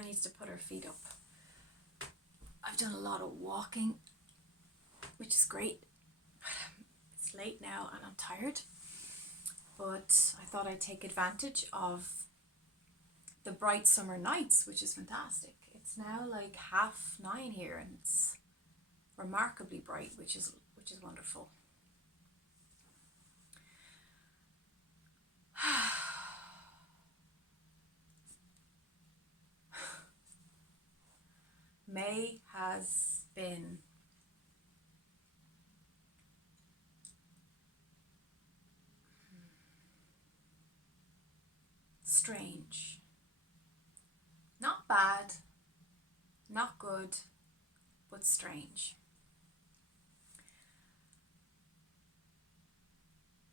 Gemini needs to put her feet up. I've done a lot of walking, which is great. It's late now and I'm tired, but I thought I'd take advantage of the bright summer nights, which is fantastic. It's now like 9:30 here and it's remarkably bright, which is wonderful. May has been strange. Not bad, not good, but strange.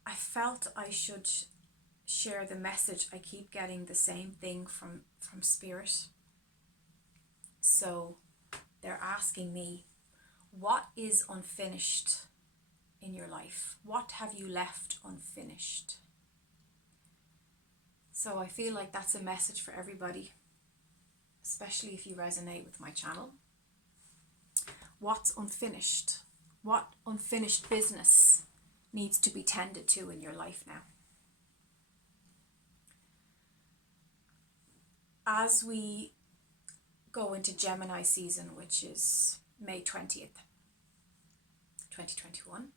I felt I should share the message. I keep getting the same thing from Spirit. So they're asking me, what is unfinished in your life? What have you left unfinished? So I feel like that's a message for everybody, especially if you resonate with my channel. What's unfinished? What unfinished business needs to be tended to in your life now? As we go into Gemini season, which is May 20th, 2021,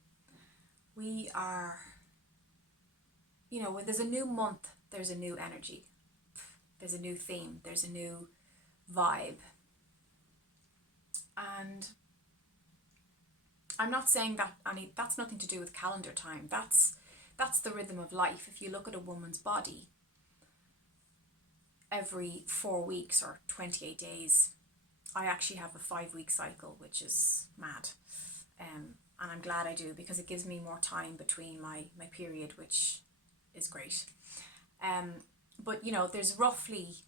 we are, when there's a new month, there's a new energy, there's a new theme, there's a new vibe. And I'm not saying that that's nothing to do with calendar time. That's the rhythm of life. If you look at a woman's body, every 4 weeks or 28 days, I actually have a 5-week cycle, which is mad. And I'm glad I do, because it gives me more time between my period, which is great. But there's roughly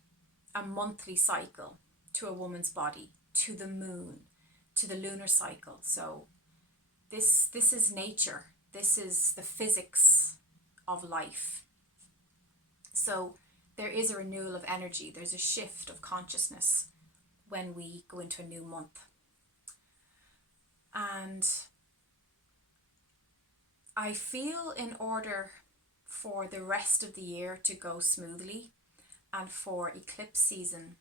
a monthly cycle to a woman's body, to the moon, to the lunar cycle. So this is nature. This is the physics of life. So there is a renewal of energy. There's a shift of consciousness when we go into a new month. And I feel in order for the rest of the year to go smoothly and for eclipse season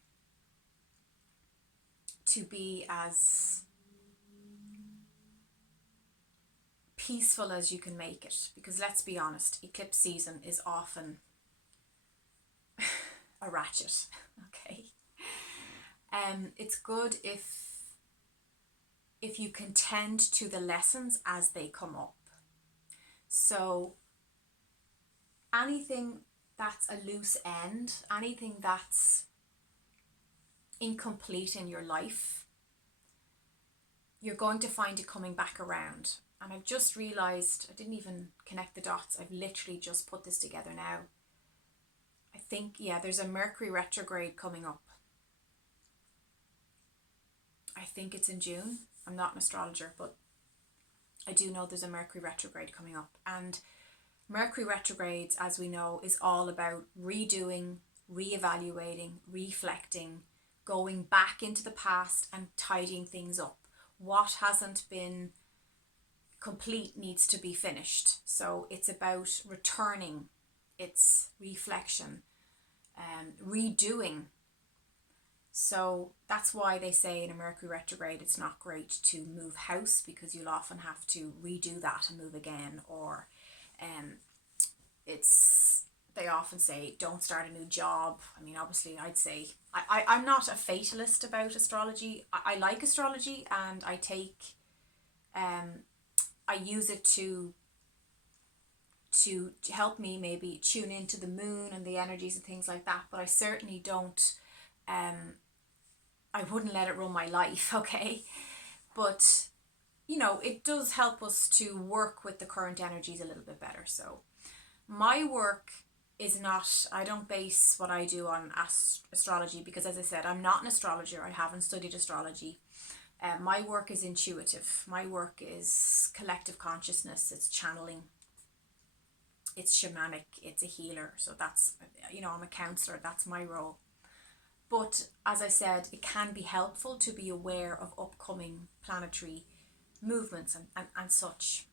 to be as peaceful as you can make it, because let's be honest, eclipse season is often a ratchet, okay? It's good if you can tend to the lessons as they come up. So anything that's a loose end, anything that's incomplete in your life, you're going to find it coming back around. And I've just realised, I didn't even connect the dots, I've literally just put this together now. I think, there's a Mercury retrograde coming up. I think it's in June. I'm not an astrologer, but I do know there's a Mercury retrograde coming up. And Mercury retrogrades, as we know, is all about redoing, reevaluating, reflecting, going back into the past and tidying things up. What hasn't been complete needs to be finished. So it's about returning, it's reflection, redoing. So that's why they say in a Mercury retrograde it's not great to move house, because you'll often have to redo that and move again. Or they often say don't start a new job. I mean, obviously I'd say I'm not a fatalist about astrology. I like astrology and I take I use it to help me maybe tune into the moon and the energies and things like that, but I certainly don't I wouldn't let it run my life, okay? But it does help us to work with the current energies a little bit better. So my work is not, I don't base what I do on astrology, because as I said, I'm not an astrologer. I haven't studied astrology. My work is intuitive. My work is collective consciousness. It's channeling. It's shamanic. It's a healer. So that's, I'm a counselor. That's my role. But as I said, it can be helpful to be aware of upcoming planetary movements and such.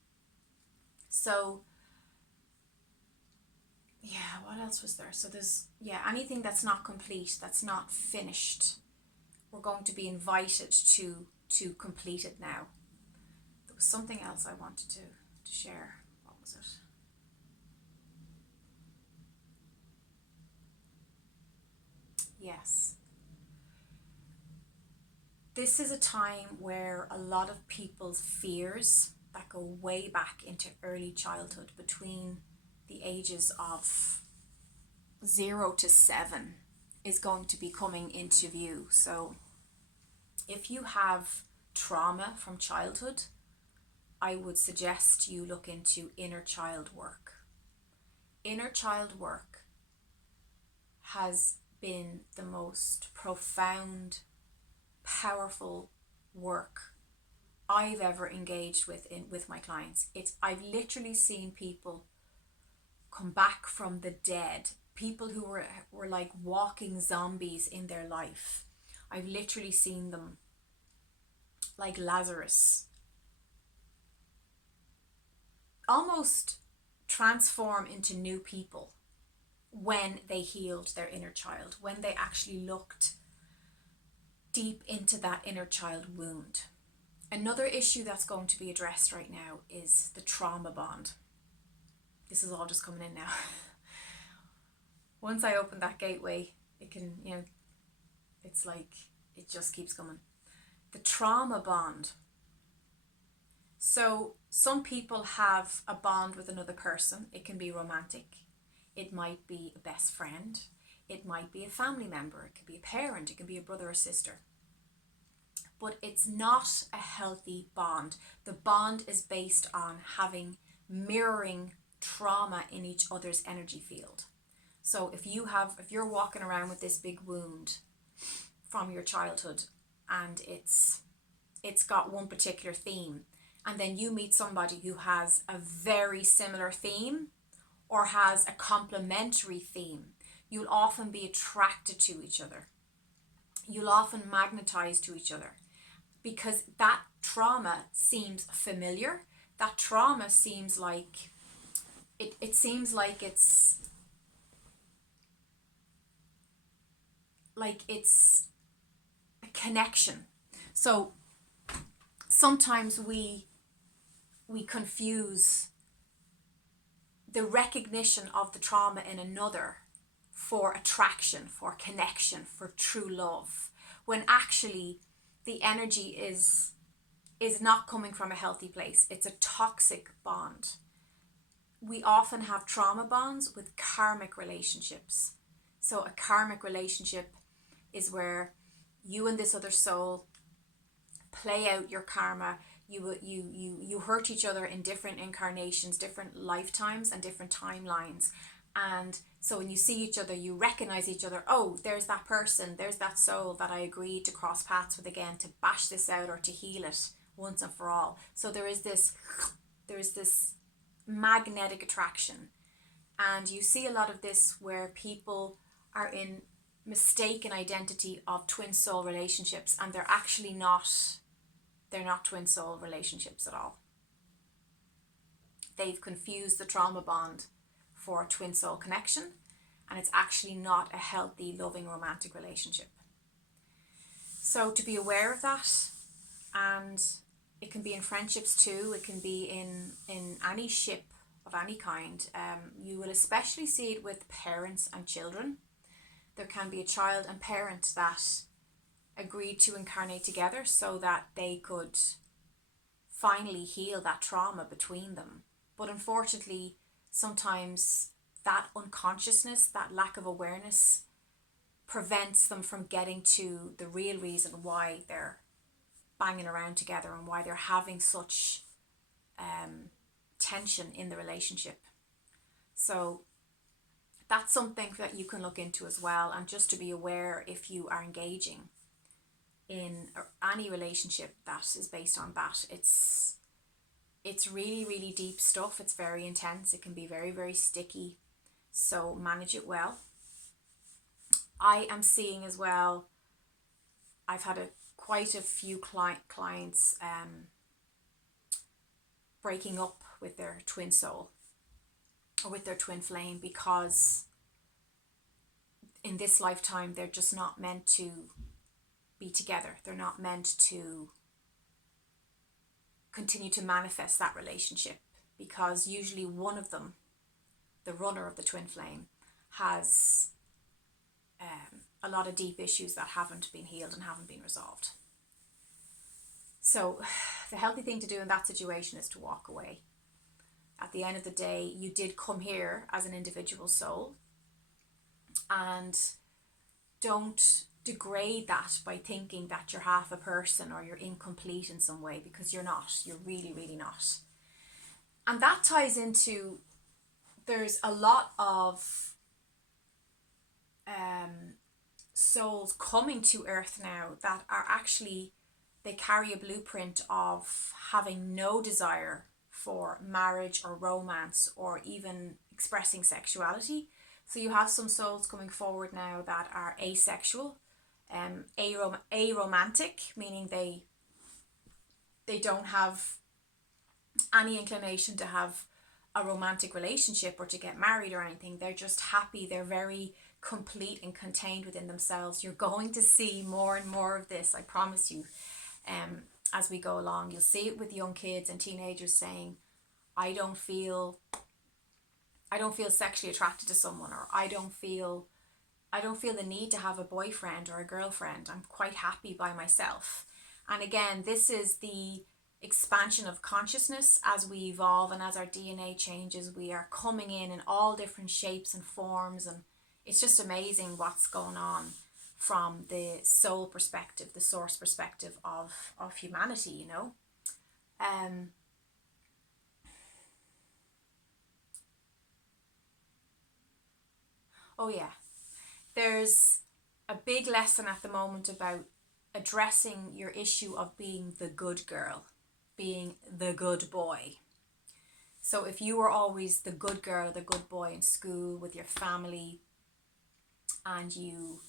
So yeah, what else was there? So there's, yeah, anything that's not complete, that's not finished, we're going to be invited to complete it now. There was something else I wanted to share. What was it? Yes. This is a time where a lot of people's fears that go way back into early childhood, between the ages of 0 to 7, is going to be coming into view. So if you have trauma from childhood, I would suggest you look into inner child work. Inner child work has been the most profound, powerful work I've ever engaged with my clients. I've literally seen people come back from the dead, people who were like walking zombies in their life. I've literally seen them, like Lazarus, almost transform into new people when they healed their inner child, when they actually looked deep into that inner child wound. Another issue that's going to be addressed right now is the trauma bond. This is all just coming in now. Once I open that gateway, it can, it's like, it just keeps coming. The trauma bond. So some people have a bond with another person. It can be romantic. It might be a best friend. It might be a family member. It could be a parent. It could be a brother or sister. But it's not a healthy bond. The bond is based on mirroring trauma in each other's energy field. So if you're walking around with this big wound from your childhood, and it's got one particular theme, and then you meet somebody who has a very similar theme or has a complementary theme, you'll often be attracted to each other. You'll often magnetize to each other because that trauma seems familiar. That trauma seems like it seems like it's a connection. So sometimes we confuse the recognition of the trauma in another for attraction, for connection, for true love, when actually the energy is not coming from a healthy place. It's a toxic bond. We often have trauma bonds with karmic relationships. So a karmic relationship is where you and this other soul play out your karma. You hurt each other in different incarnations, different lifetimes and different timelines. And so when you see each other, you recognize each other. Oh, there's that person, there's that soul that I agreed to cross paths with again, to bash this out or to heal it once and for all. So there is this magnetic attraction. And you see a lot of this where people are in mistaken identity of twin soul relationships, and they're actually not twin soul relationships at all. They've confused the trauma bond for a twin soul connection, and it's actually not a healthy, loving, romantic relationship. So to be aware of that, and it can be in friendships too, it can be in any ship of any kind. You will especially see it with parents and children. There can be a child and parent that agreed to incarnate together so that they could finally heal that trauma between them. But unfortunately, sometimes that unconsciousness, that lack of awareness, prevents them from getting to the real reason why they're banging around together and why they're having such tension in the relationship. So that's something that you can look into as well, and just to be aware if you are engaging in any relationship that is based on that. It's really, really deep stuff. It's very intense. It can be very, very sticky. So manage it well. I am seeing as well, I've had quite a few clients breaking up with their twin soul or with their twin flame, because in this lifetime they're just not meant to be together. They're not meant to continue to manifest that relationship, because usually one of them, the runner of the twin flame, has a lot of deep issues that haven't been healed and haven't been resolved. So the healthy thing to do in that situation is to walk away. At the end of the day, you did come here as an individual soul, and don't degrade that by thinking that you're half a person or you're incomplete in some way, because you're not. You're really, really not. And that ties into, there's a lot of souls coming to Earth now that are actually, they carry a blueprint of having no desire for marriage or romance or even expressing sexuality. So you have some souls coming forward now that are asexual, aromantic, meaning they don't have any inclination to have a romantic relationship or to get married or anything. They're just happy. They're very complete and contained within themselves. You're going to see more and more of this, I promise you, as we go along. You'll see it with young kids and teenagers saying, I don't feel sexually attracted to someone, or I don't feel the need to have a boyfriend or a girlfriend. I'm quite happy by myself. And again, this is the expansion of consciousness. As we evolve and as our DNA changes, we are coming in all different shapes and forms, and it's just amazing what's going on from the soul perspective, the source perspective of humanity, you know. Oh yeah, there's a big lesson at the moment about addressing your issue of being the good girl, being the good boy. So if you were always the good girl, the good boy in school with your family, and you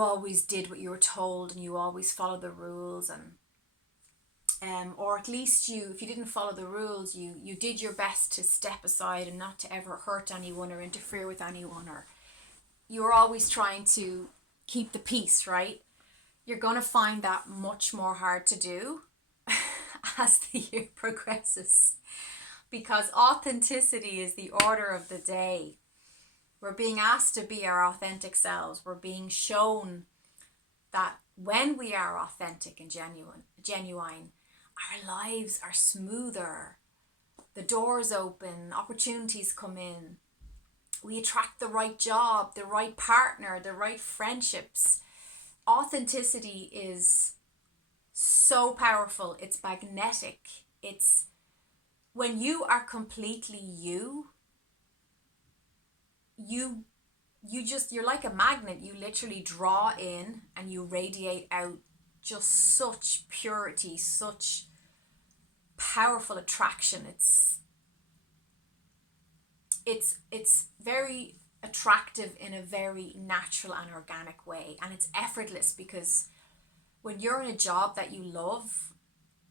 always did what you were told and you always followed the rules, and or at least if you didn't follow the rules, you did your best to step aside and not to ever hurt anyone or interfere with anyone, or you were always trying to keep the peace, right? You're going to find that much more hard to do as the year progresses, because authenticity is the order of the day. We're being asked to be our authentic selves. We're being shown that when we are authentic and genuine, our lives are smoother. The doors open, opportunities come in. We attract the right job, the right partner, the right friendships. Authenticity is so powerful. It's magnetic. It's when you are completely you're like a magnet. You literally draw in and you radiate out just such purity, such powerful attraction. It's very attractive in a very natural and organic way, and it's effortless, because when you're in a job that you love,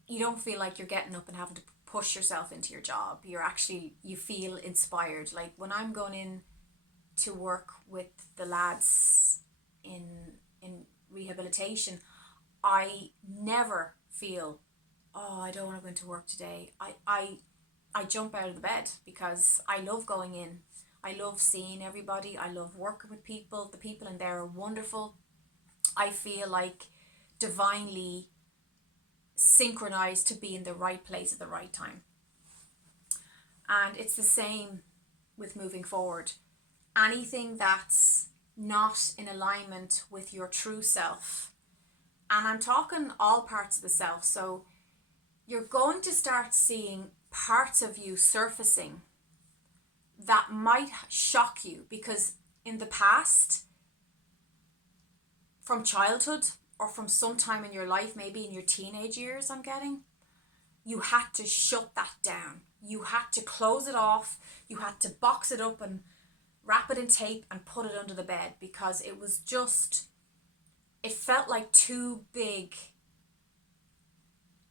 you don't feel like you're getting up and having to push yourself into your job. You feel inspired. Like when I'm going in to work with the lads in rehabilitation, I never feel, oh, I don't want to go into work today. I jump out of the bed, because I love going in. I love seeing everybody. I love working with people. The people in there are wonderful. I feel like divinely synchronized to be in the right place at the right time. And it's the same with moving forward. Anything that's not in alignment with your true self, and I'm talking all parts of the self, so you're going to start seeing parts of you surfacing that might shock you, because in the past, from childhood or from some time in your life, maybe in your teenage years, you had to shut that down. You had to close it off. You had to box it up and wrap it in tape and put it under the bed, because it was just, it felt like too big,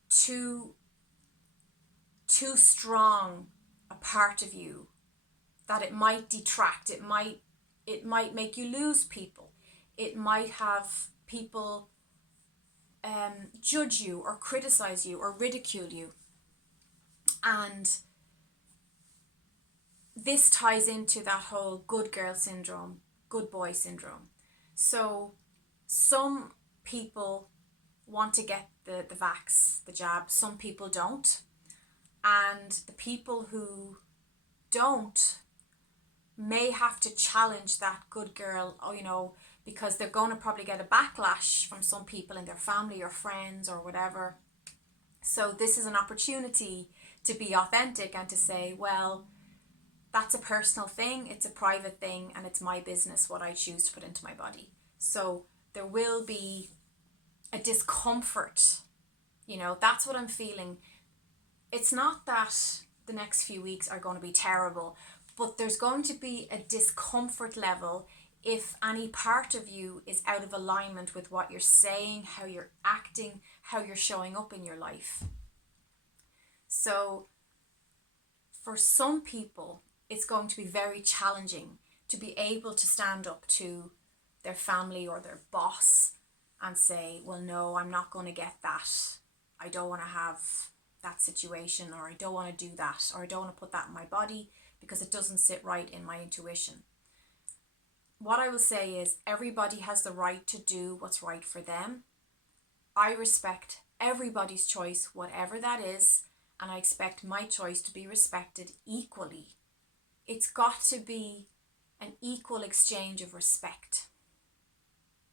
too strong a part of you, that it might detract, it might make you lose people, it might have people judge you or criticize you or ridicule you. And this ties into that whole good girl syndrome, good boy syndrome. So some people want to get the vax, the jab, some people don't. And the people who don't may have to challenge that good girl, because they're going to probably get a backlash from some people in their family or friends or whatever. So this is an opportunity to be authentic and to say, well, that's a personal thing, it's a private thing, and it's my business what I choose to put into my body. So there will be a discomfort, that's what I'm feeling. It's not that the next few weeks are going to be terrible, but there's going to be a discomfort level if any part of you is out of alignment with what you're saying, how you're acting, how you're showing up in your life. So for some people, it's going to be very challenging to be able to stand up to their family or their boss and say, well, no, I'm not going to get that. I don't want to have that situation, or I don't want to do that, or I don't want to put that in my body because it doesn't sit right in my intuition. What I will say is everybody has the right to do what's right for them. I respect everybody's choice, whatever that is, and I expect my choice to be respected equally. It's got to be an equal exchange of respect.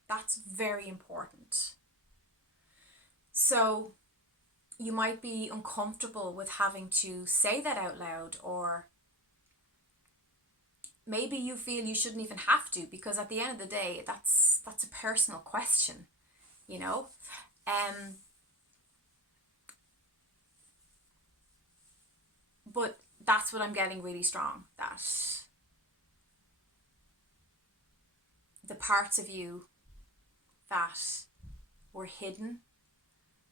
That's very important. So you might be uncomfortable with having to say that out loud, or maybe you feel you shouldn't even have to, because at the end of the day, that's a personal question, But that's what I'm getting really strong, that the parts of you that were hidden,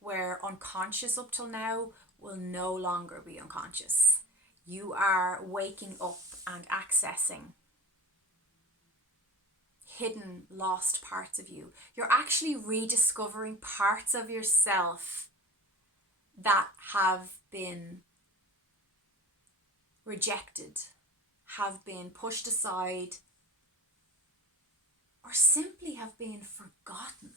were unconscious up till now, will no longer be unconscious. You are waking up and accessing hidden, lost parts of you. You're actually rediscovering parts of yourself that have been rejected, have been pushed aside, or simply have been forgotten.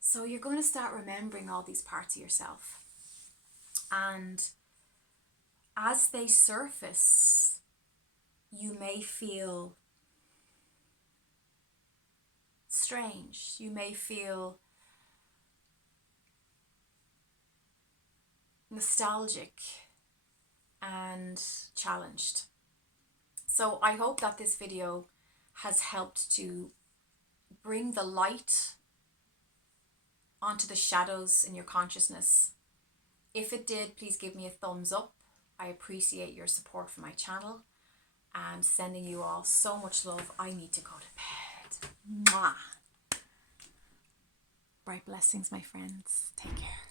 So you're going to start remembering all these parts of yourself. And as they surface, you may feel strange. You may feel nostalgic and challenged. So I hope that this video has helped to bring the light onto the shadows in your consciousness. If it did, please give me a thumbs up. I appreciate your support for my channel, and sending you all so much love. I need to go to bed. Mwah. Bright blessings, my friends. Take care.